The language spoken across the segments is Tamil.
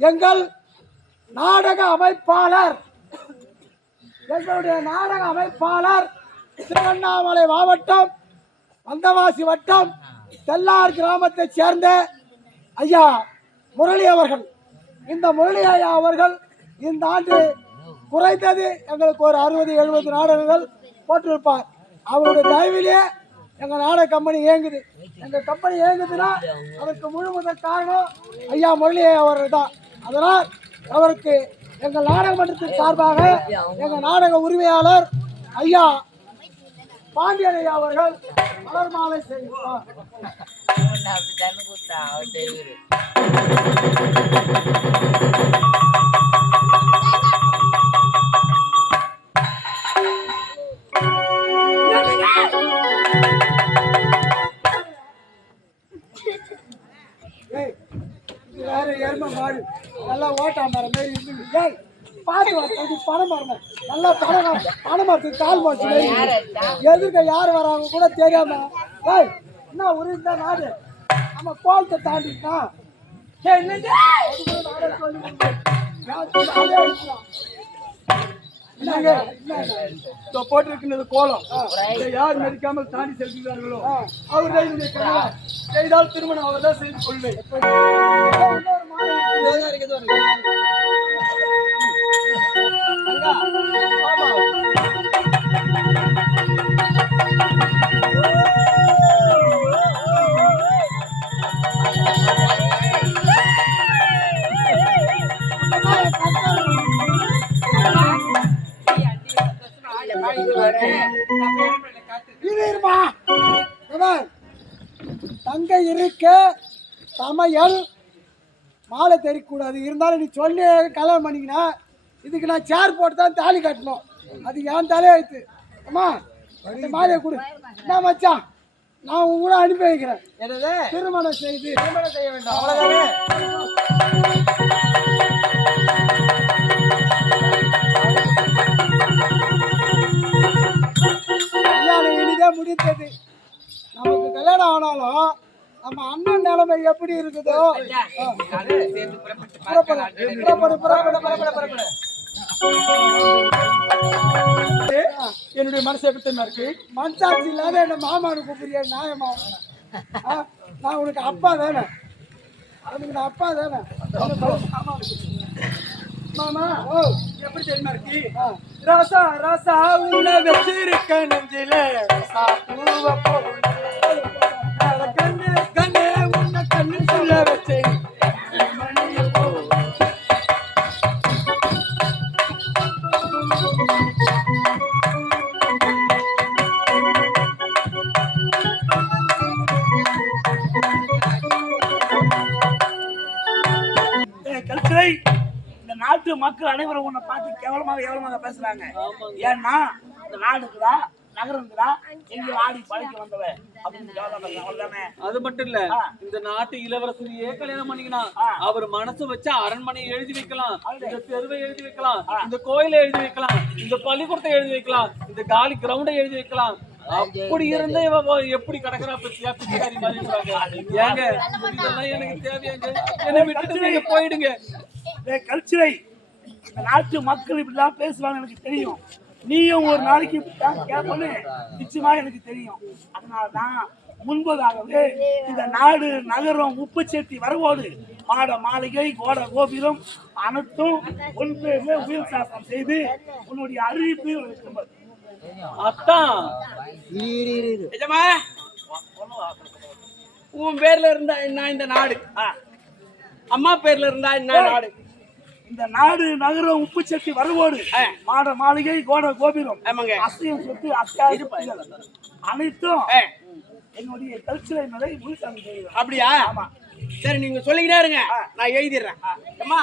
எங்கள் நாடக அமைப்பாளர் எங்களுடைய நாடக அமைப்பாளர் திருவண்ணாமலை மாவட்டம் வந்தவாசி வட்டம் தெல்லார் கிராமத்தைச் சேர்ந்த ஐயா முரளி அவர்கள். இந்த முரளி ஐயா அவர்கள் இந்த ஆண்டு குறைந்தது எங்களுக்கு ஒரு 60-70 நாடகங்கள் போட்டிருப்பார். அவருடைய தயவிலே எங்கள் நாடக கம்பெனி இயங்குது. எங்கள் கம்பெனி இயங்குதுன்னா அதற்கு முழு முதல் காரணம் ஐயா முரளி அவர்கள் தான். அதனால் அவருக்கு எங்கள் நாடக மன்றத்தின் சார்பாக எங்கள் நாடக உரிமையாளர் ஐயா பாண்டியன் ஐயா அவர்கள் மலர் மாலை செய்வார். வேற எருமை மாடு நல்லா ஓட்டா மரம் மாரி இருந்து பார்த்து பணம் மரம் நல்லா பணம் மரத்துக்கு கால் மாச்சு எதிர்க்க யார் வராங்க கூட தெரியாம என்ன உரிந்தா நாடு நம்ம கோலத்தை தாண்டிட்டான் போட்டிருக்கிறது கோலம். யார் மதிக்காமல் தாண்டி செல்கிறார்களோ அவர்கள் செய்தால் திருமணம் அவர் தான் செய்து கொள்வேன். தங்கை இருக்க சமையல் மாலை தெரியக்கூடாது. இருந்தாலும் நீ சொல்லி கல்யாணம் பண்ணிக்கினா இதுக்கு நான் சேர் போட்டு தான் தாலி கட்டணும். அது என் தலையெழுத்து. அம்மா மாலையை கொடு. என்ன மச்சான் நான் உங்க கூட அனுப்பி வைக்கிறேன். திருமணம் செய்ய வேண்டும். அவ்வளவுதானே. கல்யாணம் இனிதே முடிந்தது. நமக்கு கல்யாணம் ஆனாலும் நம்ம அண்ணன் நிலைமை எப்படி இருக்குதோ என்னுடைய மனசு எப்படி இருக்கு. மனசாட்சி இல்லாத என்ன மாமானு கூப்பிடுறிய நியாயமா? நான் உனக்கு அப்பா தானே. அதுக்கு நான் அப்பா தானே. மாமா எப்படி தெரியுமா இருக்கு. ராசா ராசா உன்னை வச்சிருக்க நெஞ்சில பூவ கண்ணு கண்ணு உன்னை கண்ணு சொல்ல வச்சேன். கல்ச்சரை இந்த நாட்டு மக்கள் அனைவரும் உன்னை பார்த்து கேவலமாக பேசுறாங்க. ஏன்னா இந்த நாடுக்குதா நகரம்தான் எங்க ஆடி பழக்கி வந்தவன் அப்படின்னு. அது மட்டும் இல்ல, இந்த நாட்டு இளவரசரையே கல்யாணம் பண்ணிக்கலாம். அவர் மனசு வச்சா அரண்மனையை எழுதி வைக்கலாம், இந்த தெருவை எழுதி வைக்கலாம், இந்த கோயிலை எழுதி வைக்கலாம், இந்த பள்ளிக்கூடத்தை எழுதி வைக்கலாம், இந்த காலி கிரவுண்டை எழுதி வைக்கலாம். அப்படி இருந்தே எப்படி கடற்கரா பிச்சைக்காரி மாதிரி இருக்காங்க. ஏங்க இதெல்லாம் எனக்கு தேவையாங்க. என்னை விட்டுட்டு நீங்க போயிடுங்க. கல்ச்சரை இந்த நாட்டு மக்கள் இப்படிலாம் பேசுவாங்க எனக்கு தெரியும். நீயும் ஒரு நாளைக்கு கேட்பன்னு நிச்சயமா எனக்கு தெரியும். அதனாலதான் முன்பதாகவே இந்த நாடு நகரம் உப்பு செட்டி வரவோடு மாட மாளிகை கோட கோபுரம் அனைத்தும் உன் பேர்ல உயிர் சாசனம் செய்து உன்னுடைய அறிவிப்பு அத்தான் உன் பேர்ல இருந்தா என்ன இந்த நாடு, அம்மா பேர்ல இருந்தா என்ன நாடு. இந்த நாடு நகரம் உப்பு சட்டி வரவோடு மாட மாளிகை கோட கோபுரம் அசையும் சொத்து அத்தியாவசியம் அனைத்தும் என்னுடைய கல்ச்சரை மேலே முழுசாமி செய்கிறேன். அப்படியா? ஆமா. சரி நீங்க சொல்லிக்கிட்டே இருங்க, நான் எழுதிடுறேன். அம்மா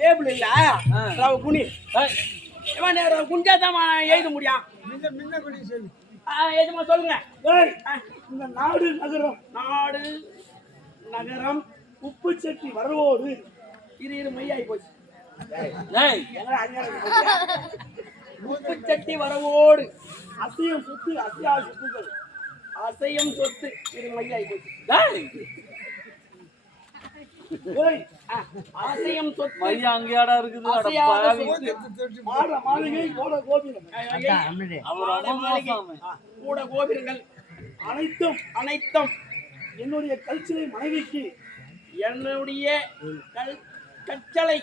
டேபிள் இல்ல ரவ குனி குஞ்சாதான் எழுத முடியும். எதுமா சொல்லுங்க. இந்த நாடு நகரம் உப்பு சட்டி வரவோடு இரு மையாகி போச்சு. உப்பு சட்டி வரவோடு அசையும் சொத்து அத்தியாவசிய சொத்துக்கள் அசையும் சொத்து இரு மையாகி போச்சு. ஏய், அசையும் சொத்து மையம் அங்கேயாடா இருக்குது அட அசையாத பாவி. சொத்து. மாட மாளிகை கோட கோபுரம் அவர் மாட ரொம்ப மாளிகை, மோசம். கூட கோபுரங்கள் அனைத்தும் அனைத்தும் என்னுடைய கல்ச்சரை மனைவிக்கு என்னுடைய கச்சலை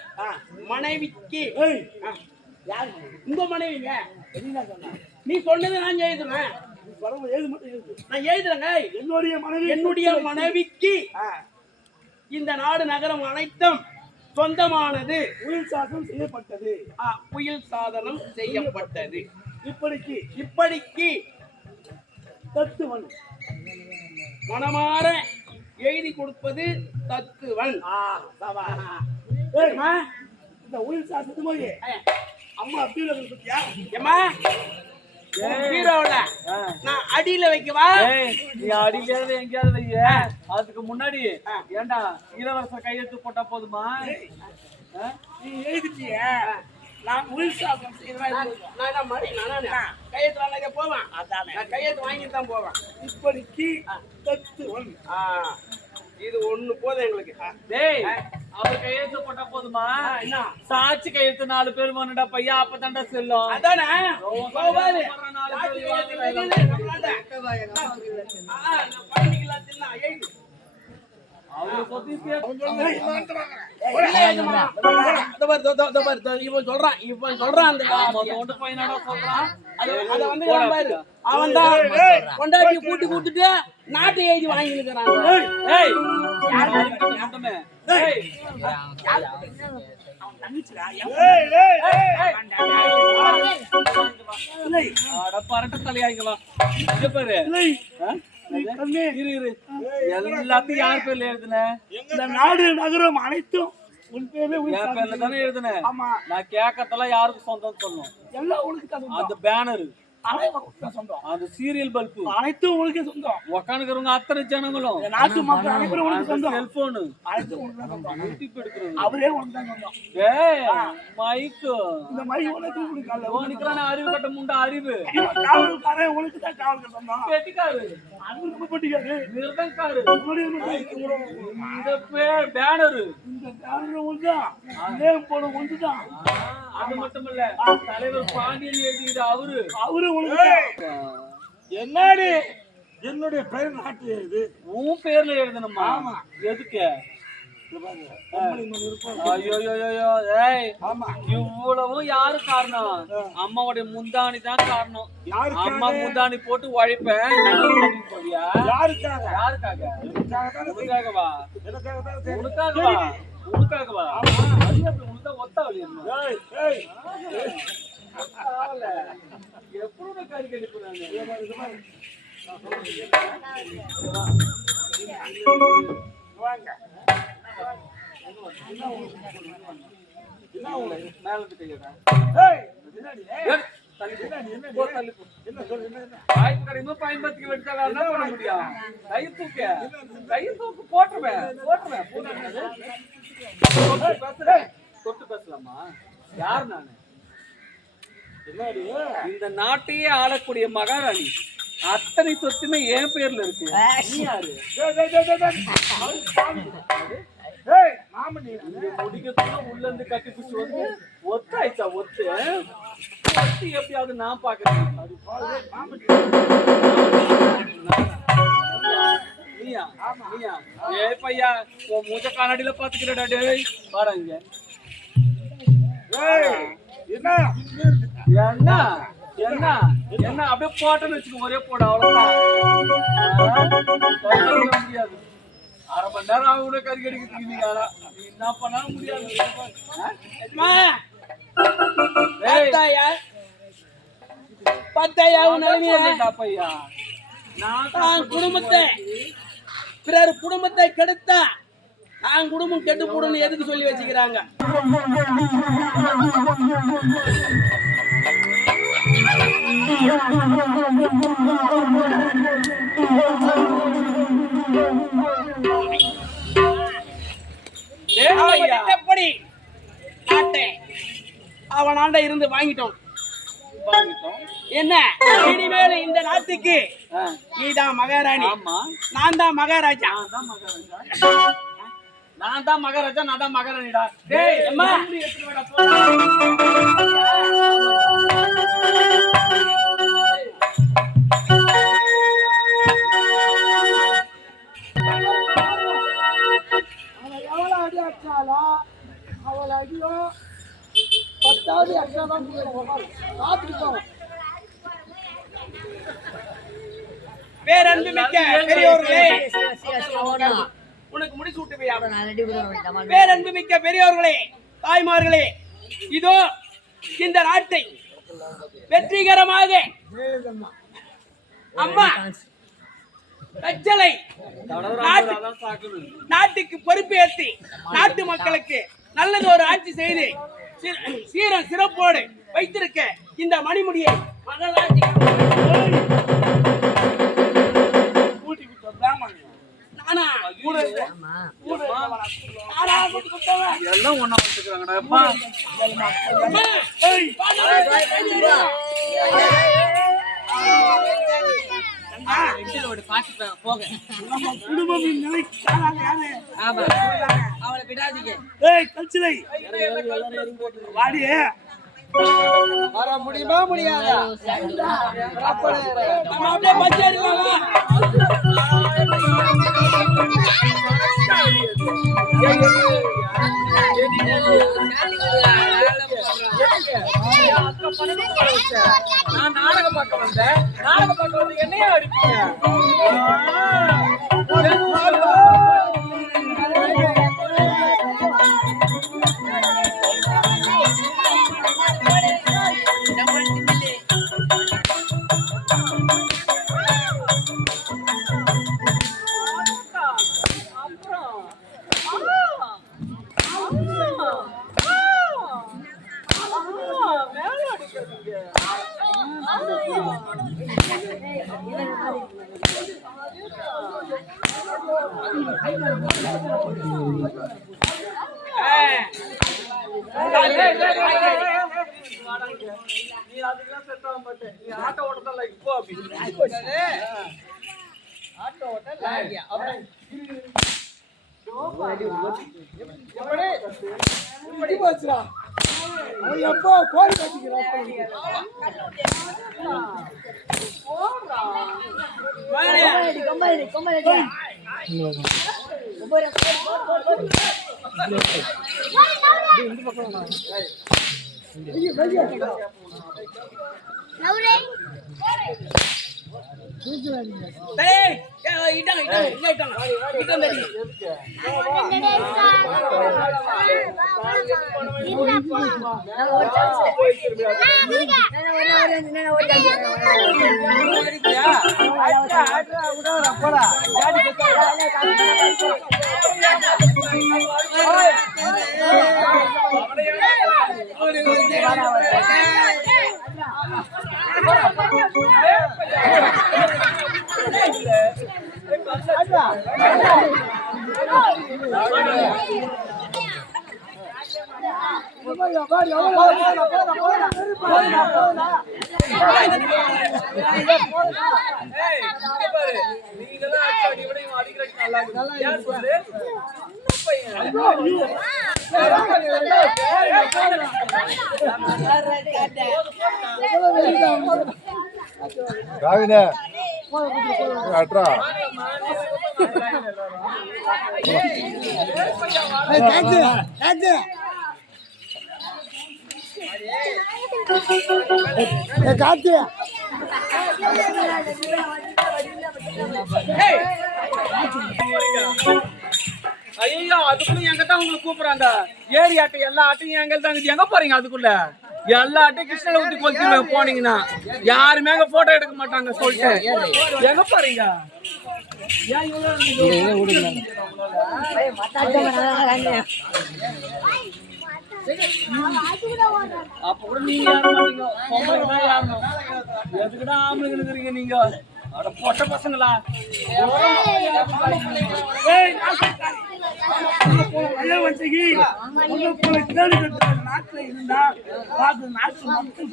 மனைவிக்கு. ஏய், யாரு உங்க மனைவிங்க? என்ன சொன்ன? நீ சொன்னது நான் எழுதுறேன். வரவு ஏது மட்டும் இருக்கு. நான் எழுதுறேங்க. என்னுடைய மனைவி என்னுடைய மனைவிக்கு இந்த நாடு நகரம் அனைத்தும் சொந்தமானது. உயிர் சாசனம் செய்யப்பட்டது. புயல் சாதனம் செய்யப்பட்டது. இப்படிக்கு இப்படிக்கு தத்துவன் மனமாற எழுதி கொடுப்பது தத்துவன். ஏய், இந்த உயிர் சாசனத்து மாதிரி அம்மா அப்பீல பத்தியா? ஏம்மா, ஹீரோல நான் அடியில வைக்கவா? ஏய், நீ அடியில எங்கேயாவது வைய. அதுக்கு முன்னாடி ஏன்டா இளவரசர் கையெழுத்து போட்டா போதுமா? நீ எழுதிட்டிய நான் உயிர் சாசனம் செய்யறேன். நான் என்ன மாதிரி நானா கையெழுத்து வாங்க போவேன். நான் கையெழுத்து வாங்கிட்டு தான் போவேன். இப்படிக்கு தத்துவன். இது ஒண்ணு போதும் எங்களுக்கு. டேய், அவர் கையெழுத்து போட்டா போதுமா? என்ன சாட்சி கையெழுத்து 4 பேர் வேணும்டா பையா, அப்பதான்டா செல்லும். அதானே கோபாலு. நாலு சாட்சி பேர் கையெழுத்து வாங்குறாங்க. வைக்கிறது நம்மளாண்ட. நான் பண்ணிக்கலாம் தின்னா எழுது. அவரு சொத்தி சேர்த்து இவன் சொல்றான் அந்த கொண்டு போய் என்னடா சொல்றான்? அத வந்து அவன் தான் கொண்டாட்டி கூட்டி கூட்டிட்டு நாட்டை எழுதி வாங்கி நிக்கிறான். ஏய், யார் இருக்கட்டும் மட்டுமே. ஏய், அட பரட்ட தலையா இங்க வா. இங்க பாரு. இரு, இரு. எல்லாத்தையும் யார் பேர்ல எழுதுன? இந்த நாடு நகரம் அனைத்தும் உன் பேர்ல உயிர் என் பேர்ல தானே எழுதுன. ஆமா, நான் கேட்கறதெல்லாம் யாருக்கு சொந்தம் சொல்லணும்? எல்லாம் உனக்கு தான் சொந்தம். அந்த பேனர், அனைவருக்கும் தான் சொந்தம். அந்த சீரியல் பல்பு, அனைத்தும் உனக்கு சொந்தம். உக்காந்துக்கிறவங்க அத்தனை ஜனங்களும், இந்த நாட்டு மக்கள் அனைவரும் உனக்கு சொந்தம். செல்போனு, அனைத்தும் உனக்கு தான் சொந்தம். யூடியூப் எடுக்கிறது. அவரே உனக்கு தான் சொந்தம். ஏய், மைக்கு இந்த மாதிரி உனக்கு உனக்கு உனக்குறான அறிவு கட்ட முண்டா அறிவு. காவல்காரன் உனக்கு தான் காவலுக்கு சொந்தம். பெட்டிக்காரு, அவனுக்கு பட்டிக்காரு மிருதங்காரு, உன்னுடைய இந்த பேனரு, இந்த காரணம் ஒன்றுதான். நேம் போன ஒன்றுதான். அது மட்டும் இல்ல தலைவர் பாண்டியன் எழுதியது அவரு. அவரு உனக்கு என்னடி என்னுடைய பெயர் நாட்டு இது உன் பேர்ல எழுதணுமா? எதுக்கு? ஐயோ, ஏய், இவ்வளவும் யாரு காரணம்? அம்மாவுடைய முந்தாணி தான் காரணம். அம்மா முந்தாணி போட்டு உழைப்பேன். யாருக்காக? யாருக்காக? உனக்காகவா? உனக்காகவா? உனக்காகவா? உனக்கு ஒத்தாவளி எப்படி கறி கடிப்பு? மேலத்து கையடா. பயன்படுத்தி விட்டாலும் என்ன பண்ண முடியும்? கை தூக்கு போட்டுருவேன். தொட்டு பேசலாமா? யார் நானு? இந்த நாட்டையே ஆளக்கூடிய மகாராணி. அத்தனை சொத்துமே என் பேர்ல இருக்கு. நீ யாரு? முடிக்கிறதுக்கு உள்ள இருந்து கட்டி பிடிச்சி வந்து ஒத்தாயிச்சா? ஒத்து எப்படியாவது நான் பாக்குறேன். நீயா? ஏ பையா, உன் மூஞ்ச கண்ணாடியில பாத்துக்கிறடா. டேய் வாடா இங்க. என்ன அப்படியே போட்டோன்னு வச்சுக்கோ, ஒரே போட, அவ்வளவுதான். முடியாது. அரை மணி நேரம் ஆகுன கறி கடிக்கிறதுக்கு நீ என்ன பண்ணாலும் முடியாது. பையா, நான் குடும்பத்தை பிறர் குடும்பத்தை கெடுத்தா நான் குடும்பம் கெட்டு போடுன்னு எதுக்கு சொல்லி வச்சுக்கிறாங்க? அவனாண்ட இருந்து வாங்கிட்டோம். என்ன இனிமேல் இந்த நாட்டுக்கு நீதான் மகாராணி, நான் தான் மகாராஜா. நான் நான் தான் மகாராஜா, நான் தான் மகாராணிடா. டேய் அம்மா. எப்படி எடுத்துட்டு வாடா, போடா. அவன் எவ்வளவு அடி அடிச்சாலும் அவள் அடியோ 10வது எக்ஸ்ட்ரா தான் காத்துக்கிட்டோம். பேரன்புமிக்க பெரியோர்களே, உனக்கு முடிசூட்டு பேரன்புமிக்க பெரியோர்களே, தாய்மார்களே, இதோ இந்த நாட்டை வெற்றிகரமாக அம்மா கச்சலை நாட்டுக்கு பொறுப்பேற்றி நாட்டு மக்களுக்கு நல்லது ஒரு ஆட்சி செய்து சீர சிறப்போடு வைத்திருக்க இந்த மணிமுடியை மகளாட்சி நானா எல்லாம் ஒண்ணா வந்துக்கிறாங்கடா. அப்பா குடும்பம் அவளை விடாதீங்க. கல்ச்சிலை வாடியே வர முடியுமா முடியாதா? நம்ம அப்படியே பச்சேரிக்கலாமா? நான் நாடகம் பார்க்க வந்தேன். நாடகம் பார்க்க வந்து என்னையா அடிப்பீங்க? நீ அதுக்கெல்லாம் செட் ஆக மாட்டேன். நீ ஆட்டோ ஓட்டதான் இப்போ அப்படி ஆட்டோ ஓட்ட இப்படி போச்சுடா. அவன் எப்போ கோழி கட்டிக்கிறான். காத்து ஐயோ அதுக்குள்ள எங்கிட்ட உங்களுக்கு கூப்பிடுறாங்க. ஏரி ஆட்டை எல்லா ஆட்டையும் எங்க தான் எங்க போறீங்க? அதுக்குள்ள எல்லா ஆட்டையும் கிருஷ்ணல ஊத்தி கொளுத்தி போனீங்கன்னா யாருமே அங்க போட்டோ எடுக்க மாட்டாங்க சொல்லிட்டு எங்க போறீங்க? அப்ப கூட நீங்க யார மாட்டீங்க. பொம்பளைக்கு தான் யாரணும். எதுக்குடா ஆம்பளைங்க இருக்கிறீங்க நீங்க? அட பொட்ட பசங்களா? நாட்டுல இருந்தா நாட்டு மக்கள்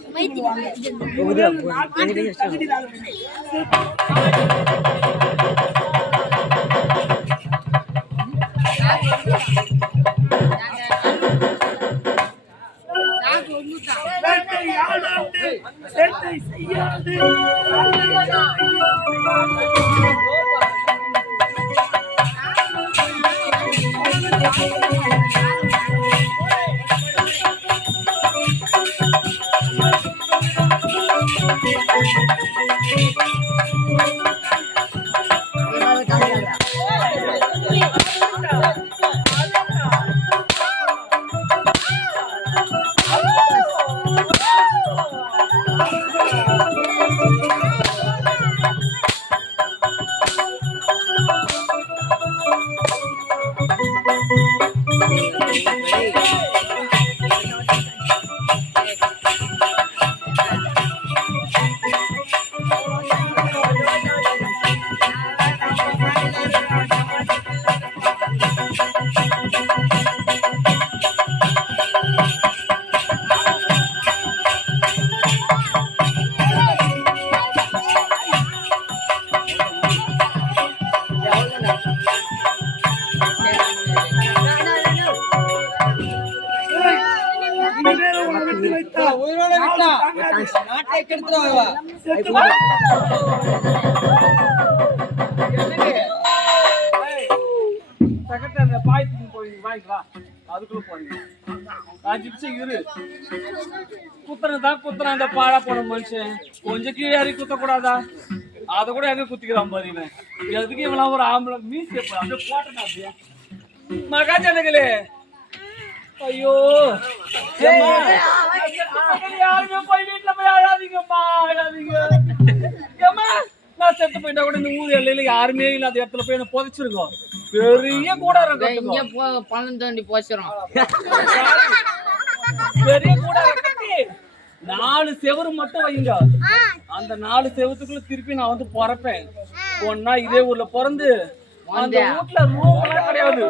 வேட்டை ஆடாது சேட்டை செய்யாது இனிமேல் உன்னை வெட்டி வைத்தால் உயிரோட விட்டா நாட்டை கெடுத்துருவா செத்து போ. செகண்ட் அந்த பாயத்துக்கு போய் வாங்கிக்கலாம் அதுக்குள்ள போறீங்க 5 நிமிஷம் இரு. குத்துறான் அந்த பாழா போன மனுஷன் கொஞ்சம் கீழே இறங்கி குத்தக்கூடாதா? அதை கூட எங்க குத்திக்கிறான் பாரு இவன். எதுக்கு இவெல்லாம் ஒரு ஆம்பளை மீசி அப்படியே போட்டா அப்படியே மகாஜனங்களே ஐயோ யாருமே போய் வீட்டுல போய் அழாதீங்கம்மா அழாதீங்க. ஏம்மா நான் செத்து போயிட்டா கூட இந்த ஊர் எல்லையில யாருமே இல்லாத இடத்துல போய் என்ன புதைச்சிருக்கோம். பெரிய கூடாரம் கட்டுங்க. பணம் தோண்டி போச்சிரும் பெரிய கூடாரம் கட்டி 4 செவரு மட்டும் வைங்க. அந்த 4 செவத்துக்குள்ள திருப்பி நான் வந்து பிறப்பேன். பொண்ணா இதே ஊர்ல பிறந்து அந்த வீட்டுல ரூம் எல்லாம் கிடையாது.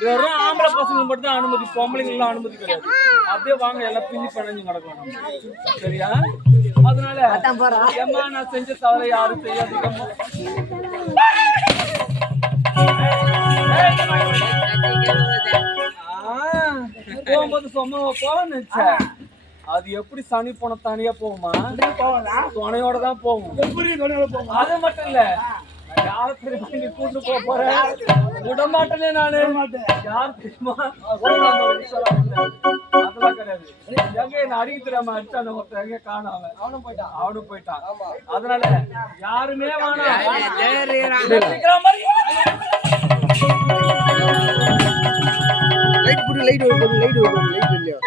வெறும் ஆம்பளை பசங்க மட்டும் தான் அனுமதி, பொம்பளைங்க எல்லாம் அனுமதி கிடையாது. அப்படியே வாங்க எல்லாம் பின்னி பழஞ்சு கிடக்கலாம். சரியா? அதனால ஏம்மா நான் செஞ்ச தவறை யாரும் செய்யாதீங்கம்மா. போகும்போது சொம்ம போவேன்னு நினைச்சேன். அது எப்படி சனி போன தனியா போகுமா? துணையோட தான் போகும். அது மட்டும் இல்ல யார தெரியுமா நீ கூட்டு போறேன் விட மாட்டேனே நானு. யார் தெரியுமா அதெல்லாம் கிடையாது. எங்க என்ன அடிக்க தெரியாம அடிச்சான ஒருத்தன் எங்க காணாம அவனும் போயிட்டான். அதனால யாருமே வேணாம். லைட் போடு லைட் இல்லையா